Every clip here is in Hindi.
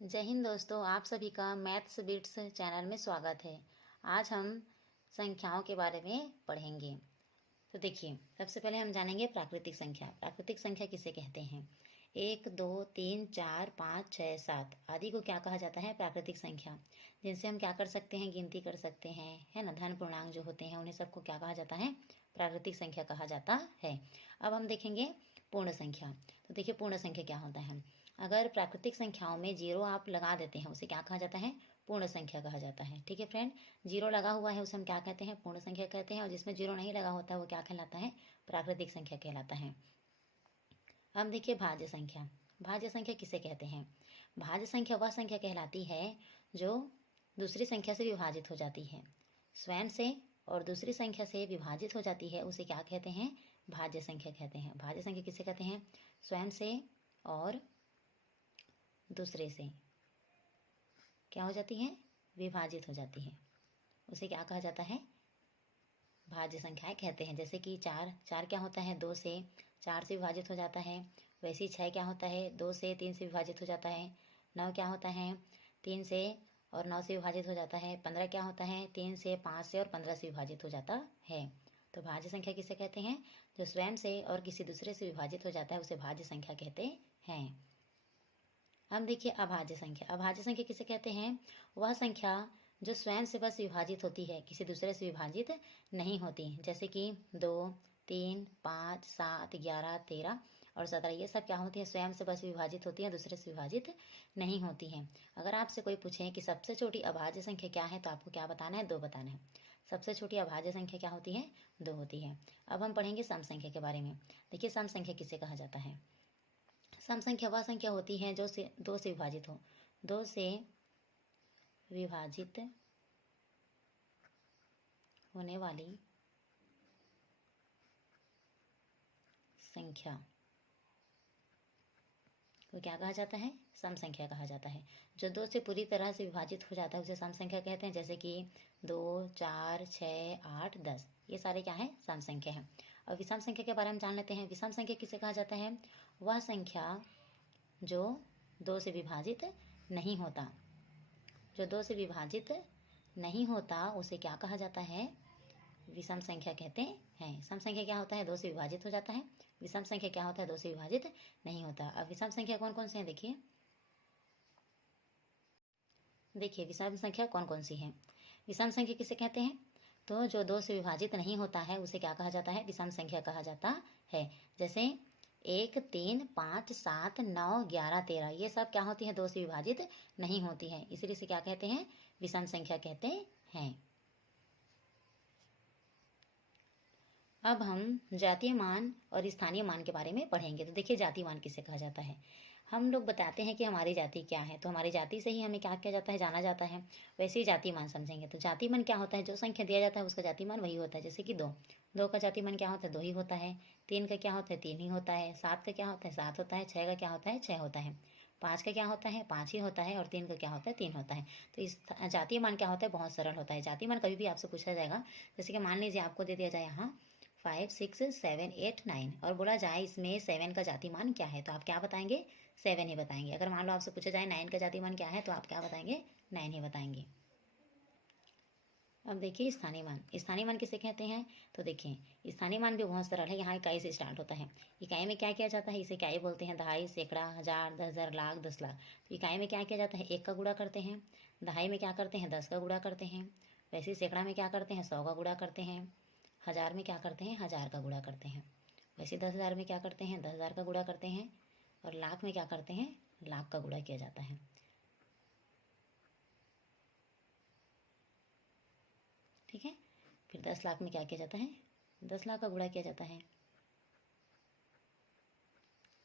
जय हिंद दोस्तों, आप सभी का मैथ्स बिट्स चैनल में स्वागत है। आज हम संख्याओं के बारे में पढ़ेंगे। तो देखिए, सबसे पहले हम जानेंगे प्राकृतिक संख्या। प्राकृतिक संख्या किसे कहते हैं? 1, 2, 3, 4, 5, 6, 7 आदि को क्या कहा जाता है? प्राकृतिक संख्या। जिनसे हम क्या कर सकते हैं? गिनती कर सकते हैं, है ना। धन पूर्णांक जो होते हैं उन्हें सबको क्या कहा जाता है? प्राकृतिक संख्या कहा जाता है। अब हम देखेंगे पूर्ण संख्या। तो देखिए, पूर्ण संख्या क्या होता है? अगर प्राकृतिक संख्याओं में जीरो आप लगा देते हैं उसे क्या कहा जाता है? पूर्ण संख्या कहा जाता है। ठीक है फ्रेंड, जीरो लगा हुआ है उसे हम क्या कहते हैं? पूर्ण संख्या कहते हैं। और जिसमें जीरो नहीं लगा होता है वो क्या कहलाता है? प्राकृतिक संख्या कहलाता है। अब देखिए भाज्य संख्या। भाज्य संख्या किसे कहते हैं? भाज्य संख्या वह संख्या कहलाती है जो दूसरी संख्या से विभाजित हो जाती है। स्वयं से और दूसरी संख्या से विभाजित हो जाती है, उसे क्या कहते हैं? भाज्य संख्या कहते हैं। भाज्य संख्या किसे कहते हैं? स्वयं से और दूसरे से क्या हो जाती है? विभाजित हो जाती है, उसे क्या कहा जाता है? भाज्य संख्याएं कहते हैं। जैसे कि चार, चार क्या होता है? 2 से 4 से विभाजित हो जाता है। वैसे ही 6 क्या होता है? 2 से 3 से विभाजित हो जाता है। 9 क्या होता है? 3 से और 9 से विभाजित हो जाता है। 15 क्या होता है? 3 से, 5 से और 15 से विभाजित हो जाता है। तो भाज्य संख्या किसे कहते हैं? जो स्वयं से और किसी दूसरे से विभाजित हो जाता है उसे भाज्य संख्या कहते हैं। अब देखिए अभाज्य संख्या। अभाज्य संख्या किसे कहते हैं? वह संख्या जो स्वयं से बस विभाजित होती है, किसी दूसरे से विभाजित नहीं होती। जैसे कि 2, 3, 5, 7, 11, 13 और 17, ये सब क्या होती है? स्वयं से बस विभाजित होती है, दूसरे से विभाजित नहीं होती हैं। अगर आपसे कोई पूछे कि सबसे छोटी अभाज्य संख्या क्या है, तो आपको क्या बताना है? 2 बताना है। सबसे छोटी अभाज्य संख्या क्या होती है? 2 होती है। अब हम पढ़ेंगे सम संख्या के बारे में। देखिए सम संख्या किसे कहा जाता है? सम संख्या वह संख्या होती है जो 2 से विभाजित हो। 2 से विभाजित होने वाली संख्या को क्या कहा जाता है? सम संख्या कहा जाता है। जो 2 से पूरी तरह से विभाजित हो जाता है उसे सम संख्या कहते हैं। जैसे कि 2, 4, 6, 8, 10, ये सारे क्या है? सम संख्या है। और विषम संख्या के बारे में जान लेते हैं। विषम संख्या किसे कहा जाता है? वह संख्या जो 2 से विभाजित नहीं होता। जो 2 से विभाजित नहीं होता उसे क्या कहा जाता है? विषम संख्या कहते हैं। सम संख्या क्या होता है? 2 से विभाजित हो जाता है। विषम संख्या क्या होता है? 2 से विभाजित नहीं होता। अब विषम संख्या कौन कौन से हैं देखिए। देखिए विषम संख्या कौन कौन सी है? विषम संख्या किसे कहते हैं? तो जो 2 से विभाजित नहीं होता है उसे क्या कहा जाता है? विषम संख्या कहा जाता है। जैसे 1, 3, 5, 7, 9, 11, 13, ये सब क्या होती है? 2 से विभाजित नहीं होती है, इसलिए इसे क्या कहते हैं? विषम संख्या कहते हैं। अब हम जातीय मान और स्थानीय मान के बारे में पढ़ेंगे। तो देखिए जातीय मान किसे कहा जाता है? हम लोग बताते हैं कि हमारी जाति क्या है, तो हमारी जाति से ही हमें क्या किया जाता है? जाना जाता है। वैसे ही जाति मान समझेंगे। तो जाति मान क्या होता है? जो संख्या दिया जाता है उसका जाति मान वही होता है। जैसे कि 2, 2 का जाति मान क्या होता है? 2 ही होता है। 3 का क्या होता है? 3 ही होता है। 7 का क्या होता है? 7 होता है। 6 का क्या होता है? 6 होता है। 5 का क्या होता है? 5 ही होता है। और 3 का क्या होता है? 3 होता है। तो इस जातीय मान क्या होता है? बहुत सरल होता है। जातीय मान कभी भी आपसे पूछा जाएगा, जैसे कि मान लीजिए आपको दे दिया जाए यहाँ 5, 6, 7, 8, 9 और बोला जाए इसमें 7 का जाति मान क्या है, तो आप क्या बताएंगे? 7 ही बताएंगे। अगर मान लो आपसे पूछा जाए 9 का जाति मान क्या है, तो आप क्या बताएंगे? 9 ही बताएंगे। अब देखिए स्थानीय मान। स्थानीय मान किसे कहते हैं? तो देखिए स्थानीय मान भी बहुत सरल है। यहाँ इकाई से स्टार्ट होता है। इकाई में क्या किया जाता है? इसे इकाई बोलते हैं। दहाई, सैकड़ा, हजार, 10,000, लाख, 10 लाख। तो इकाई में क्या किया जाता है? 1 का गुणा करते हैं। दहाई में क्या करते हैं? 10 का गुणा करते हैं। वैसे ही सैकड़ा में क्या करते हैं? 100 का गुणा करते हैं। हजार में क्या करते हैं? 1000 का गुणा करते हैं। वैसे 10,000 में क्या करते हैं? 10,000 का गुणा करते हैं। और लाख में क्या करते हैं? लाख का गुणा किया जाता है। ठीक है। फिर 10 लाख में क्या किया जाता है? 10 लाख का गुणा किया जाता है।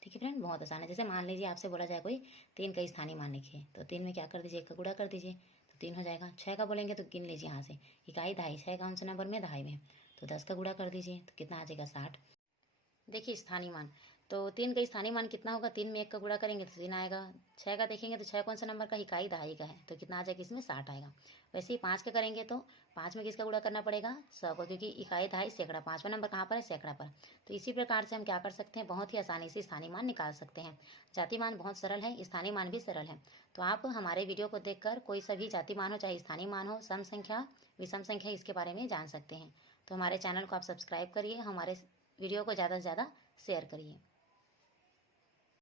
ठीक है फ्रेंड, बहुत आसान है। जैसे मान लीजिए आपसे बोला जाए कोई 3 का स्थानीय मान लिखिए, तो 3 में क्या कर दीजिए? 1 का गुणा कर दीजिए, तो 3 हो जाएगा। 6 का बोलेंगे तो गिन लीजिए यहाँ से। इकाई दहाई, 6 कौन से नंबर में? दहाई में। तो 10 का गुणा कर दीजिए, तो कितना आ जाएगा? 60। देखिए स्थानीय मान। तो 3 का स्थानीय मान कितना होगा, 3 में 1 का गुणा करेंगे तो 3 आएगा। 6 का देखेंगे तो 6 कौन सा नंबर का, इकाई दहाई का है, तो कितना आ जाएगा इसमें 60 आएगा। वैसे ही 5 का करेंगे तो 5 में किसका गुणा करना पड़ेगा, 100 को, क्योंकि इकाई दहाई सैकड़ा, 5वां नंबर कहाँ पर है, सैकड़ा पर। तो इसी प्रकार से हम क्या कर सकते हैं, बहुत ही आसानी से स्थानीय मान निकाल सकते हैं। जाति मान बहुत सरल है, स्थानीय मान भी सरल है। तो आप हमारे वीडियो को देखकर कोई सा भी जाति मान हो, चाहे स्थानीय मान हो, सम संख्या, विषम संख्या, इसके बारे में जान सकते हैं। तो हमारे चैनल को आप सब्सक्राइब करिए, हमारे वीडियो को ज़्यादा से ज़्यादा शेयर करिए।